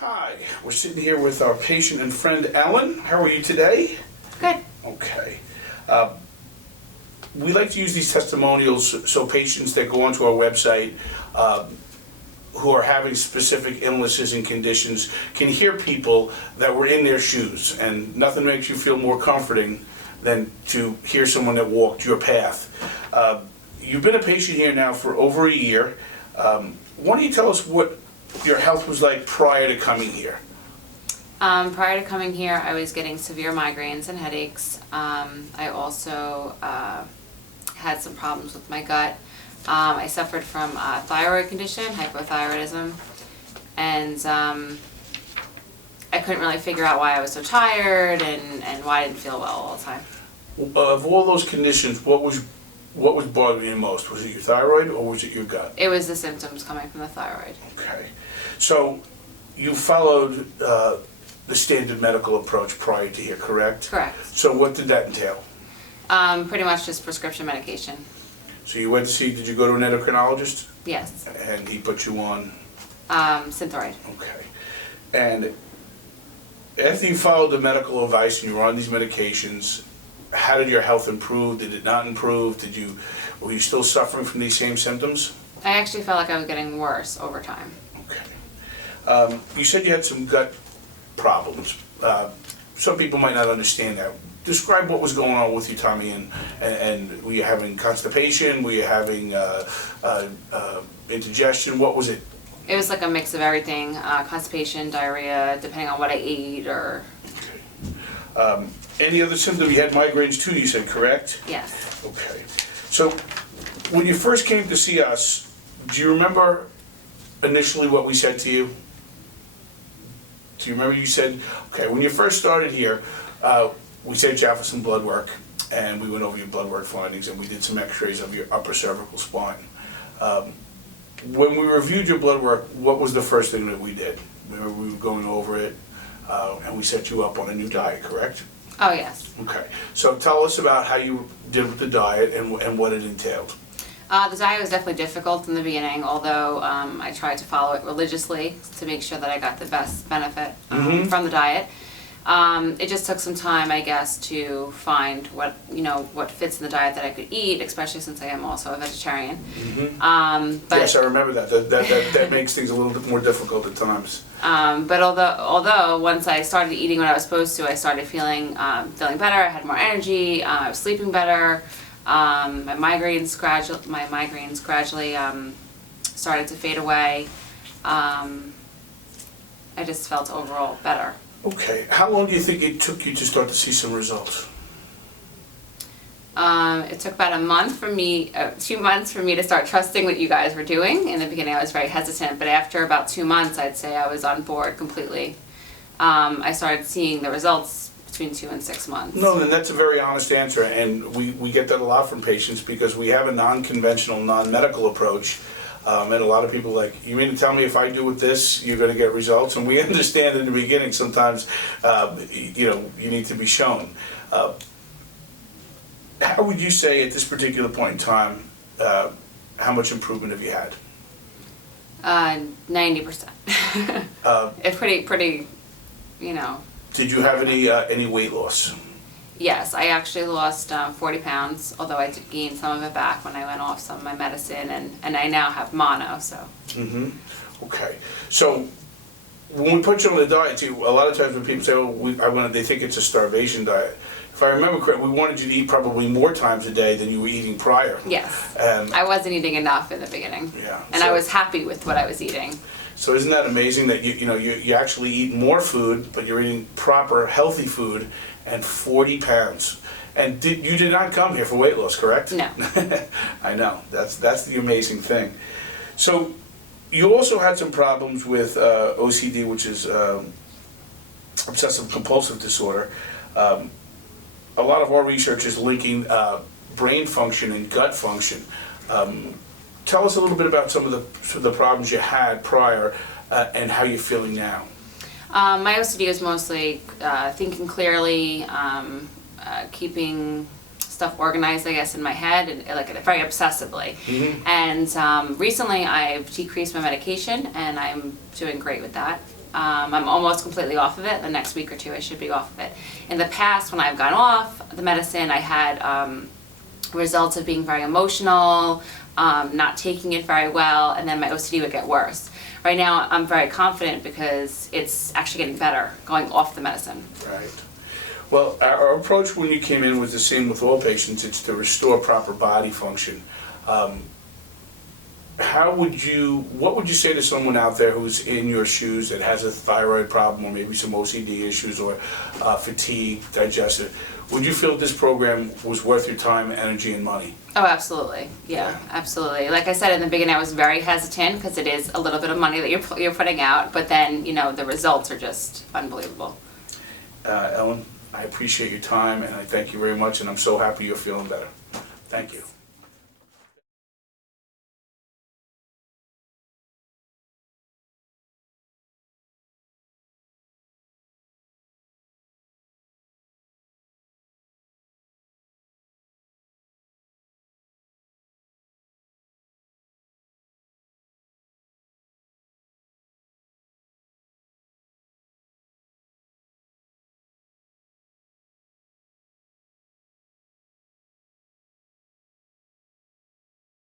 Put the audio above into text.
Hi, we're sitting here with our patient and friend Ellen. How are you today? Good. Okay. We like to use these testimonials so patients that go onto our website who are having specific illnesses and conditions can hear people that were in their shoes. And nothing makes you feel more comforting than to hear someone that walked your path. You've been a patient here now for over a year. Why don't you tell us what your health was like prior to coming here? Prior to coming here, I was getting severe migraines and headaches. I also had some problems with my gut. I suffered from a thyroid condition, hypothyroidism, and I couldn't really figure out why I was so tired and why I didn't feel well all the time. Of all those conditions, what was bothering you most? Was it your thyroid or was it your gut? It was the symptoms coming from the thyroid. Okay. So you followed the standard medical approach prior to here, correct? Correct. So what did that entail? Pretty much just prescription medication. So you went to see, did you go to an endocrinologist? Yes. And he put you on? Synthroid. Okay. And after you followed the medical advice and you were on these medications, how did your health improve? Did it not improve? Were you still suffering from these same symptoms? I actually felt like I was getting worse over time. Okay. You said you had some gut problems. Some people might not understand that. Describe what was going on with you, Tommy, and were you having constipation? Were you having indigestion? What was it? It was like a mix of everything, constipation, diarrhea, depending on what I ate or... Okay. Any other symptoms? You had migraines too, you said, correct? Yes. Okay. So when you first came to see us, do you remember initially what we said to you? Do you remember you said, okay, when you first started here, we sent you out for some blood work, and we went over your blood work findings, and we did some x-rays of your upper cervical spine. When we reviewed your blood work, what was the first thing that we did? We were going over it, and we set you up on a new diet, correct? Oh, yes. Okay. So tell us about how you did with the diet and what it entailed. The diet was definitely difficult in the beginning, although I tried to follow it religiously to make sure that I got the best benefit from the diet. It just took some time, I guess, to find what fits in the diet that I could eat, especially since I am also a vegetarian. But yes, I remember that. That makes things a little bit more difficult at times. But although once I started eating what I was supposed to, I started feeling better. I had more energy. I was sleeping better. My migraines gradually started to fade away. I just felt overall better. Okay. How long do you think it took you to start to see some results? It took about 2 months for me to start trusting what you guys were doing. In the beginning, I was very hesitant, but after about 2 months, I'd say I was on board completely. I started seeing the results between 2 and 6 months. No, and that's a very honest answer, and we get that a lot from patients because we have a non-conventional, non-medical approach. And a lot of people are like, you mean to tell me if I do with this, you're going to get results? And we understand in the beginning sometimes, you need to be shown. How would you say at this particular point in time, how much improvement have you had? 90%. It's pretty, Did you have any weight loss? Yes, I actually lost 40 pounds, although I did gain some of it back when I went off some of my medicine, and I now have mono, so. Okay. So when we put you on the diet too, a lot of times when people say, they think it's a starvation diet. If I remember correctly, we wanted you to eat probably more times a day than you were eating prior. Yes. I wasn't eating enough in the beginning. Yeah. And I was happy with what I was eating. So isn't that amazing that you actually eat more food, but you're eating proper, healthy food, and 40 pounds. And you did not come here for weight loss, correct? No. I know. That's the amazing thing. So you also had some problems with OCD, which is obsessive compulsive disorder. A lot of our research is linking brain function and gut function. Tell us a little bit about some of the problems you had prior and how you're feeling now. My OCD was mostly thinking clearly, keeping stuff organized, I guess, in my head, and very obsessively. And recently I've decreased my medication, and I'm doing great with that. I'm almost completely off of it. The next week or two, I should be off of it. In the past, when I've gone off the medicine, I had results of being very emotional, not taking it very well, and then my OCD would get worse. Right now, I'm very confident because it's actually getting better going off the medicine. Right. Well, our approach when you came in was the same with all patients. It's to restore proper body function. What would you say to someone out there who's in your shoes that has a thyroid problem or maybe some OCD issues or fatigue, digestive? Would you feel this program was worth your time, energy, and money? Oh, absolutely. Yeah, absolutely. Like I said in the beginning, I was very hesitant because it is a little bit of money that you're putting out, but then, the results are just unbelievable. Ellen, I appreciate your time and I thank you very much, and I'm so happy you're feeling better. Thank you.